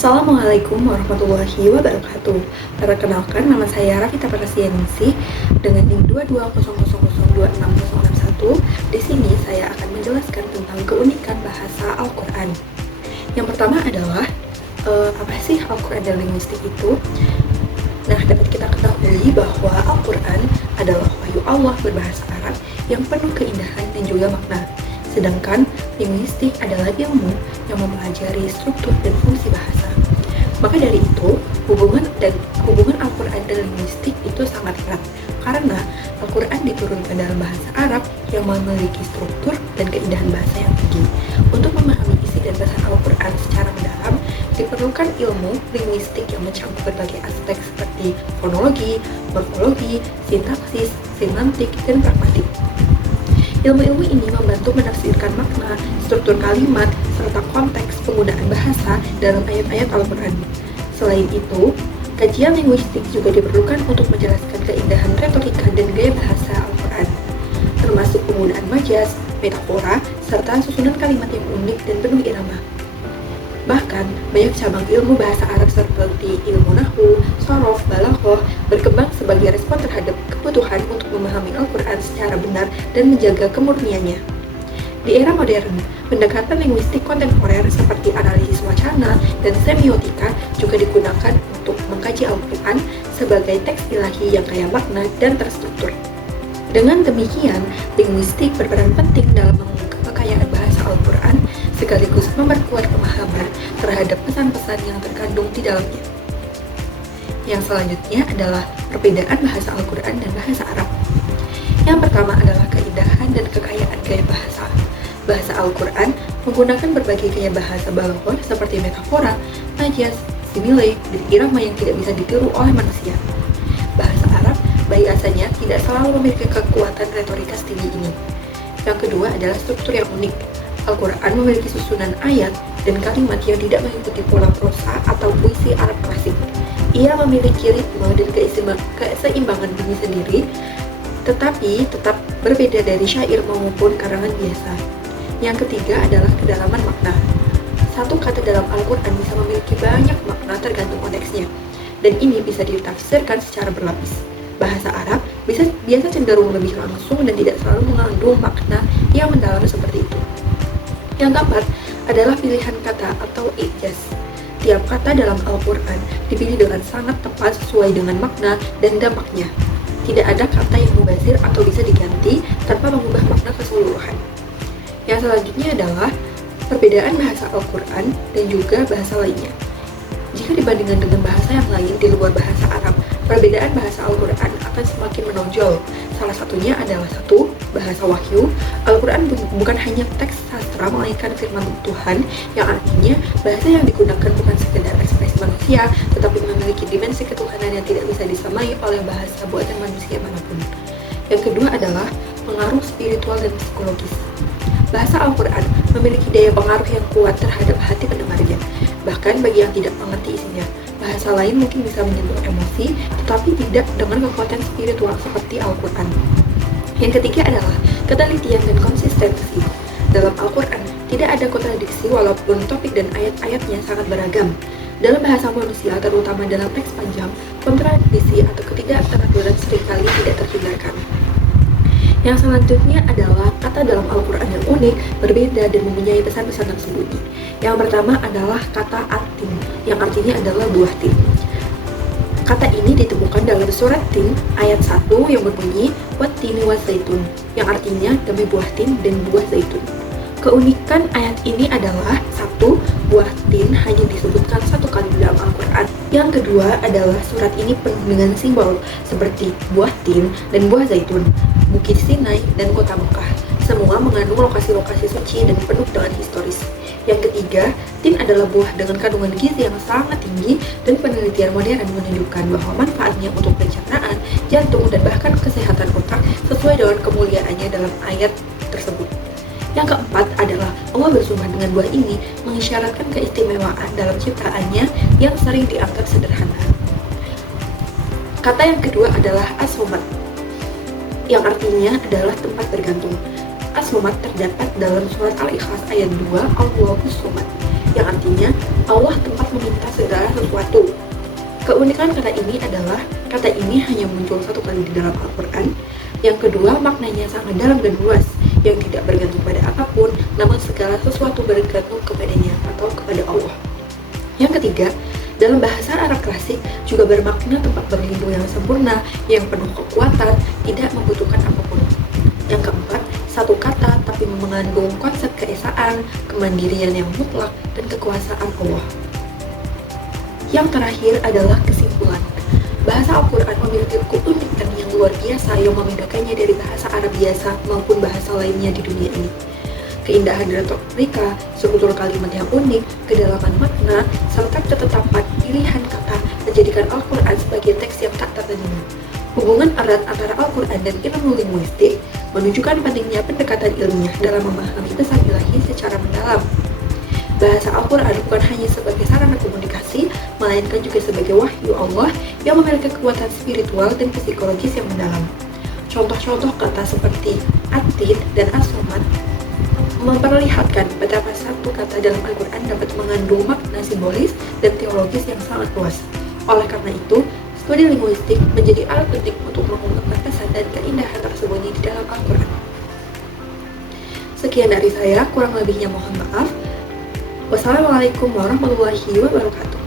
Assalamualaikum warahmatullahi wabarakatuh. Perkenalkan, nama saya Rafita Prasianingsih dengan NIM 2200266061. Di sini saya akan menjelaskan tentang keunikan bahasa Al-Quran. Yang pertama adalah apa sih Al-Quran dan linguistik itu? Nah, dapat kita ketahui bahwa Al-Quran adalah wahyu Allah berbahasa Arab yang penuh keindahan dan juga makna. Sedangkan linguistik adalah ilmu yang mempelajari struktur dan fungsi bahasa. Maka dari itu, hubungan Al-Quran dan linguistik itu sangat erat, karena Al-Quran diturunkan dalam bahasa Arab yang memiliki struktur dan keindahan bahasa yang tinggi. Untuk memahami isi dan pesan Al-Quran secara mendalam, diperlukan ilmu linguistik yang mencakup berbagai aspek seperti fonologi, morfologi, sintaksis, semantik, dan pragmatik. Ilmu-ilmu ini membantu menafsirkan makna, struktur kalimat, serta konteks penggunaan bahasa dalam ayat-ayat Al-Quran. Selain itu, kajian linguistik juga diperlukan untuk menjelaskan keindahan retorika dan gaya bahasa Al-Quran, termasuk penggunaan majas, metafora, serta susunan kalimat yang unik dan penuh irama. Bahkan, banyak cabang ilmu bahasa Arab seperti ilmu nahwu, shorof, balaghah berkembang sebagai respon terhadap kebutuhan untuk memahami Al-Quran secara benar dan menjaga kemurniannya. Di era modern, pendekatan linguistik kontemporer seperti analisis wacana dan semiotika juga digunakan untuk mengkaji Al-Quran sebagai teks ilahi yang kaya makna dan terstruktur. Dengan demikian, linguistik berperan penting dalam mengungkap kekayaan bahasa Al-Quran sekaligus memperkuat pemahaman terhadap pesan-pesan yang terkandung di dalamnya. Yang selanjutnya adalah perbedaan bahasa Al-Quran dan bahasa Arab. Yang pertama adalah keindahan dan kekayaan gaya bahasa. Bahasa Al-Quran menggunakan berbagai gaya bahasa balaghah seperti metafora, majas, simile, dan irama yang tidak bisa ditiru oleh manusia. Bahasa Arab biasanya tidak selalu memiliki kekuatan retorika setinggi ini. Yang kedua adalah struktur yang unik. Al-Quran memiliki susunan ayat dan kalimat yang tidak mengikuti pola prosa atau puisi Arab klasik. Ia memiliki ritme dan keseimbangan bunyi sendiri, tetapi tetap berbeda dari syair maupun karangan biasa. Yang ketiga adalah kedalaman makna. Satu kata dalam Al-Quran bisa memiliki banyak makna tergantung konteksnya, dan ini bisa ditafsirkan secara berlapis. Bahasa Arab biasa cenderung lebih langsung dan tidak selalu mengandung makna yang mendalam seperti itu. Yang keempat adalah pilihan kata atau ijaz. Tiap kata dalam Al-Quran dipilih dengan sangat tepat sesuai dengan makna dan dampaknya. Tidak ada kata yang mubazir atau bisa diganti tanpa mengubah makna keseluruhan. Yang selanjutnya adalah perbedaan bahasa Al-Quran dan juga bahasa lainnya. Jika dibandingkan dengan bahasa yang lain di luar bahasa Arab, perbedaan bahasa Al-Quran akan semakin menonjol. Salah satunya adalah bahasa wahyu. Al-Quran bukan hanya teks sastra, melainkan firman Tuhan, yang artinya bahasa yang digunakan bukan sekedar ekspresi manusia, tetapi memiliki dimensi ketuhanan yang tidak bisa disamai oleh bahasa buatan manusia manapun. Yang kedua adalah pengaruh spiritual dan psikologis. Bahasa Al-Quran memiliki daya pengaruh yang kuat terhadap hati pendengarnya, bahkan bagi yang tidak mengerti isinya. Bahasa lain mungkin bisa menyentuh emosi, tetapi tidak dengan kekuatan spiritual seperti Al-Quran. Yang ketiga adalah ketelitian dan konsistensi. Dalam Al-Quran, tidak ada kontradiksi walaupun topik dan ayat-ayatnya sangat beragam. Dalam bahasa manusia, terutama dalam teks panjang, kontradiksi atau ketidakteraturan seringkali tidak terhindarkan. Yang selanjutnya adalah kata dalam Al-Quran yang unik, berbeda, dan mempunyai pesan-pesan tersembunyi. Yang pertama adalah kata at-tin, yang artinya adalah buah tin. Kata ini ditemukan dalam surat Tin ayat 1 yang berbunyi wat-tini wa-zaitun, yang artinya demi buah tin dan buah zaitun. Keunikan ayat ini adalah satu, buah tin hanya disebutkan satu kali dalam Al-Quran. Yang kedua adalah surat ini penuh dengan simbol seperti buah tin dan buah zaitun, Bukit Sinai, dan kota Mekah. Semua mengandung lokasi-lokasi suci dan penuh dengan historis. Yang ketiga, tin adalah buah dengan kandungan gizi yang sangat tinggi, dan penelitian modern menunjukkan bahwa manfaatnya untuk pencernaan, jantung, dan bahkan kesehatan otak sesuai dengan kemuliaannya dalam ayat tersebut. Yang keempat adalah Allah bersumpah dengan buah ini mengisyaratkan keistimewaan dalam ciptaannya yang sering dianggap sederhana. Kata yang kedua adalah as-somad, yang artinya adalah tempat bergantung. As-somad terdapat dalam surat Al-Ikhlas ayat 2, Allahus somad, yang artinya Allah tempat meminta Keunikan kata ini adalah kata ini hanya muncul satu kali di dalam Al-Quran. Yang kedua, maknanya sangat dalam dan luas, yang tidak bergantung pada apapun, namun segala sesuatu bergantung kepadanya atau kepada Allah. Yang ketiga, dalam bahasa Arab klasik juga bermakna tempat berlindung yang sempurna, yang penuh kekuatan, tidak membutuhkan apapun. Yang keempat, satu kata tapi mengandung konsep keesaan, kemandirian yang mutlak, dan kekuasaan Allah. Yang terakhir adalah kesimpulan. Bahasa Al-Quran memiliki keunikan yang luar biasa yang membedakannya dari bahasa Arab biasa maupun bahasa lainnya di dunia ini. Keindahan retorika, struktur kalimat yang unik, kedalaman makna, serta ketetapan pilihan kata menjadikan Al-Quran sebagai teks yang tak tertandingi. Hubungan erat antara Al-Quran dan ilmu linguistik menunjukkan pentingnya pendekatan ilmiah dalam memahami pesan ilahi secara mendalam. Bahasa Al-Quran bukan hanya sebagai sarana komunikasi, melainkan juga sebagai wahyu Allah yang memiliki kekuatan spiritual dan psikologis yang mendalam. Contoh-contoh kata seperti atid dan as-somat memperlihatkan betapa satu kata dalam Al-Quran dapat mengandung makna simbolis dan teologis yang sangat luas. Oleh karena itu, studi linguistik menjadi alat penting untuk mengungkapkan pesan dan keindahan tersembunyi di dalam Al-Quran. Sekian dari saya, kurang lebihnya mohon maaf. Wassalamualaikum warahmatullahi wabarakatuh.